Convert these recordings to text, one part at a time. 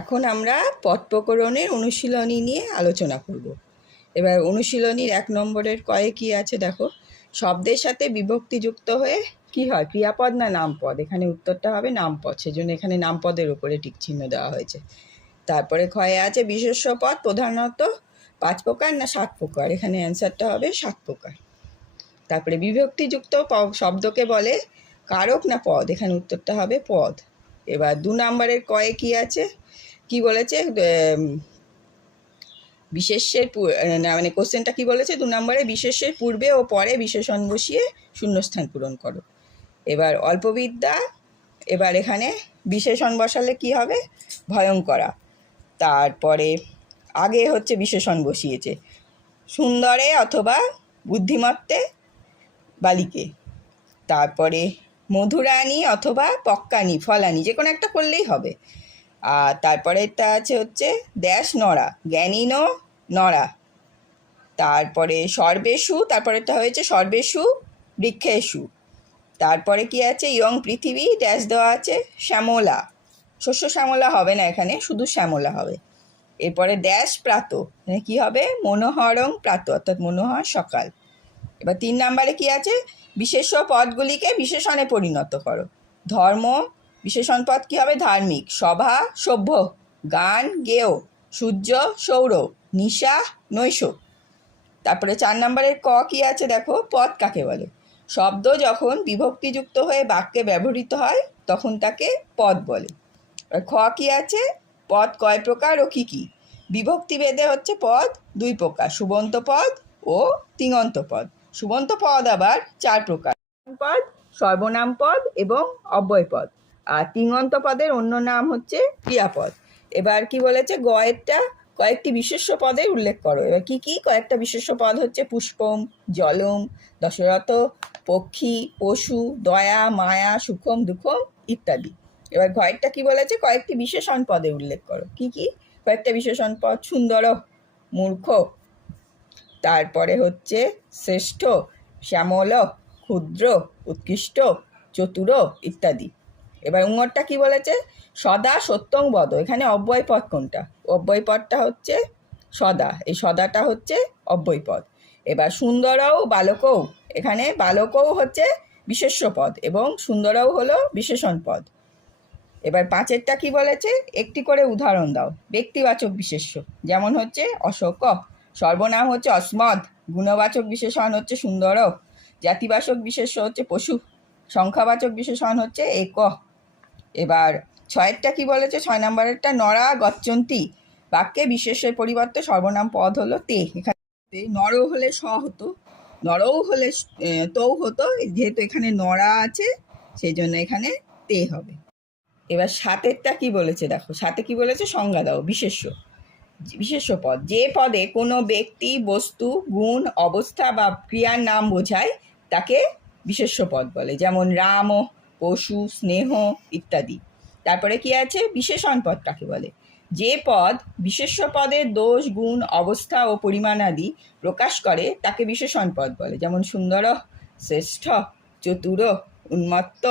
এখন আমরা পদ প্রকরণের অনুশীলনী নিয়ে আলোচনা করব। এবার অনুশীলনীর 1 নম্বরের কয়ে কি আছে দেখো, শব্দের সাথে বিভক্তি যুক্ত হয়ে কি হয়, ক্রিয়াপদ না নামপদ? এখানে উত্তরটা হবে নামপদ, সেজন্য এখানে নামপদের উপরে টিক চিহ্ন দেওয়া হয়েছে। তারপরে ক্ষয়ে আছে বিশেষ্য পদ প্রধানত 5 প্রকার না 7 প্রকার? এখানে অ্যান্সারটা হবে 7 প্রকার। তারপরে বিভক্তিযুক্ত শব্দকে বলে কারক না পদ? এখানে উত্তরটা হবে পদ। এবার 2 নম্বরের কয়ে কি আছে, কি বলেছে, বিশেষ্যের মানে কোশ্চেনটা কি বলেছে 2 নম্বরে, বিশেষ্যের পূর্বে ও পরে বিশেষণ বসিয়ে শূন্যস্থান পূরণ করো। এবার অল্পবিদ্যা, এবার এখানে বিশেষণ বসালে কি হবে, ভয়ঙ্করা। তারপরে আগে হচ্ছে বিশেষণ বসিয়েছে, সুন্দরে অথবা বুদ্ধিমত্তে বালিকে। তারপরে মধুরানী অথবা পক্কানি ফলানি, যে কোনো একটা করলেই হবে। আর তারপরেরটা আছে হচ্ছে ড্যাশ নড়া, জ্ঞানীন নড়া। তারপরে সর্বেষু, তারপরেরটা হয়েছে সর্বেষু বৃক্ষেষু। তারপরে কি আছে, ইয়ং পৃথিবী ড্যাশ দেওয়া আছে শ্যামলা, শস্য শ্যামলা হবে না, এখানে শুধু শ্যামলা হবে। এরপরে ড্যাশ প্রাত, মানে কী হবে, মনোহরং প্রাত, অর্থাৎ মনোহর সকাল। এবার 3 নম্বরে কি আছে, বিশেষ্য পদগুলিকে বিশেষণে পরিণত করো। ধর্ম, বিশেষণ পদ কী হবে, ধার্মিক। সভা সভ্য, গান গেয়, সূর্য সৌর, নিশা নৈশ। তারপরে 4 নম্বরের ক কি আছে দেখো, পদ কাকে বলে? শব্দ যখন বিভক্তিযুক্ত হয়ে বাক্যে ব্যবহৃত হয় তখন তাকে পদ বলে। খ কি আছে, পদ কয় প্রকার ও কি কি? বিভক্তিভেদে হচ্ছে পদ 2 প্রকার, সুবন্ত পদ ও তিঙন্ত পদ। সুবন্ত পদ আবার 4 প্রকার, পদ, সর্বনাম পদ এবং অব্যয় পদ। আর তিঙন্ত পদের অন্য নাম হচ্ছে ক্রিয়াপদ। এবার কি বলেছে, গয়েরটা কয়েকটি বিশেষ্য পদের উল্লেখ করো। এবার কি কি কয়েকটা বিশেষ্য পদ হচ্ছে, পুষ্পম, জলম, দশরথ, পক্ষী, পশু, দয়া, মায়া, সুখম, দুঃখম ইত্যাদি। এবার ঘয়েরটা কি বলেছে, কয়েকটি বিশেষণ পদে উল্লেখ করো। কি কি কয়েকটা বিশেষণ পদ, সুন্দর, মূর্খ, তারপরে হচ্ছে শ্রেষ্ঠ, শ্যামল, ক্ষুদ্র, উৎকৃষ্ট, চতুর ইত্যাদি। এবার উঙরটা কি বলেছে, সদা সত্যং বদ, এখানে অব্যয় পদ কোনটা? অব্যয় পদটা হচ্ছে সদা, এই সদাটা হচ্ছে অব্যয় পদ। এবার সুন্দরও বালকও, এখানে বালকও হচ্ছে বিশেষ্য পদ এবং সুন্দরও হলো বিশেষণ পদ। এবার 5এরটা কি বলেছে, একটি করে উদাহরণ দাও। ব্যক্তিবাচক বিশেষ্য যেমন হচ্ছে অশোক, সর্বনাম হচ্ছে অস্মদ, গুণবাচক বিশেষণ হচ্ছে সুন্দর, জাতিবাচক বিশেষ্য হচ্ছে পশু, সংখ্যাবাচক বিশেষণ হচ্ছে এক। এবার 6এরটা কি বলেছে, 6 নম্বরেরটা নরা গচ্ছন্তি, বাক্যে বিশেষ্যের পরিবর্তে সর্বনাম পদ হলো তে। এখানে নর হলে স হতো, নরও হলে তৌ হতো, যেহেতু এখানে নরা আছে সেই জন্য এখানে তে হবে। এবার 7এরটা কি বলেছে দেখো, 7এ কি বলেছে, সংজ্ঞা দাও। বিশেষ্য পদ যে পদে কোনো ব্যক্তি, বস্তু, গুণ, অবস্থা বা ক্রিয়ার নাম বোঝায় তাকে বিশেষ্য পদ বলে, যেমন রাম, পশু, স্নেহ ইত্যাদি। তারপরে কি আছে, বিশেষণ পদ কাকে বলে? যে পদ বিশেষ্য পদের দোষ, গুণ, অবস্থা ও পরিমাণাদি প্রকাশ করে তাকে বিশেষণ পদ বলে, যেমন সুন্দর, শ্রেষ্ঠ, চতুর, উন্মত্ত,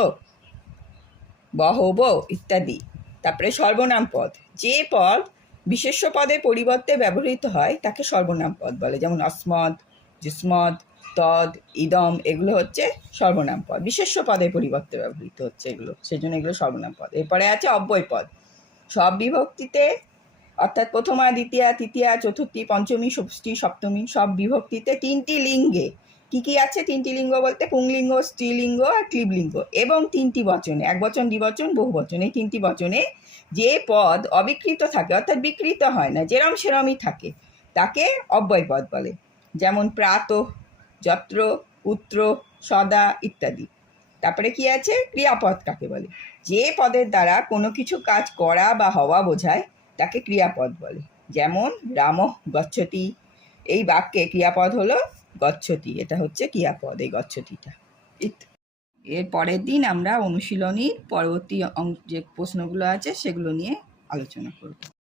বহব ইত্যাদি। তারপরে সর্বনাম পদ, যে পদ বিশেষ্য পদের পরিবর্তে ব্যবহৃত হয় তাকে সর্বনাম পদ বলে, যেমন অস্মদ, যুষ্মদ, তদ, ইদম, এগুলো হচ্ছে সর্বনাম পদ, বিশেষ্য পদের পরিবর্তে ব্যবহৃত হচ্ছে এগুলো, সেই জন্য এগুলো সর্বনাম পদ। এরপরে আছে অব্যয় পদ, সব বিভক্তিতে অর্থাৎ প্রথমা, দ্বিতীয়া, তৃতীয়া, চতুর্থী, পঞ্চমী, ষষ্ঠী, সপ্তমী সব বিভক্তিতে 3টি লিঙ্গে, কি কি আছে 3টি লিঙ্গ বলতে, পুংলিঙ্গ, স্ত্রীলিঙ্গ আর ক্লীবলিঙ্গ, এবং 3টি বচনে, একবচন, দ্বিবচন, বহুবচন, এই 3টি বচনে যে পদ অবিকৃত থাকে অর্থাৎ বিকৃত হয় না, যেরম সেরমই থাকে তাকে অব্যয় পদ বলে, যেমন প্রাত, যত্র, পুত্র, সদা ইত্যাদি। তারপরে কি আছে, ক্রিয়াপদ কাকে বলে? যে পদের দ্বারা কোনো কিছু কাজ করা বা হওয়া বোঝায় তাকে ক্রিয়াপদ বলে, যেমন রাম গচ্ছতি, এই বাক্যে ক্রিয়াপদ হলো গচ্ছতি, এটা হচ্ছে ক্রিয়াপদ এই গচ্ছতিটা। এর পরের দিন আমরা অনুশীলনীর পরবর্তী যে প্রশ্নগুলো আছে সেগুলো নিয়ে আলোচনা করব।